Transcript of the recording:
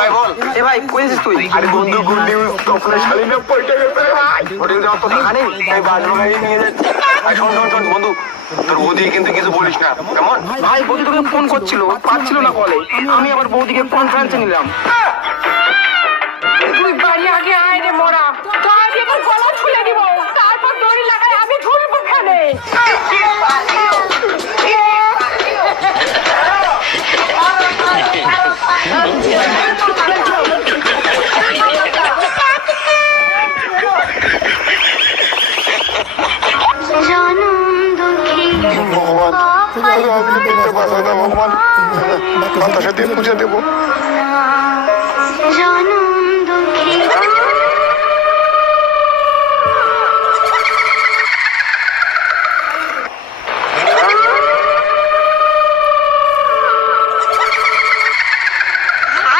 ভাই বল। এ ভাই কই আছিস তুই? আরে বন্ধু গুড নিউজ, কখনো শালিনা পয়টা গেছে রে ভাই। হোটেল যাওয়ার তো টাকা নেই, তাই বাসবাগানে নিয়ে যাচ্ছি। আর শোন শোন শোন বন্ধু, তোর বৌদি কিন্তু কিছু বলিস না, কেমন? ভাই বৌদি তোকে ফোন করছিল, পাচ্ছিল না কলে। আমি আবার বৌদিকে কনফারেন্সে নিলাম। তুই বাড়ি আগে আয় রে মোরা, তাই এবার গলা খুলে দিব, তারপর দড়ি লাগাই আমি ঝুলবো ফেলে। ভগবান বাঁচাও না ভগবান, বাতাসা দিয়ে পুজো দেবো।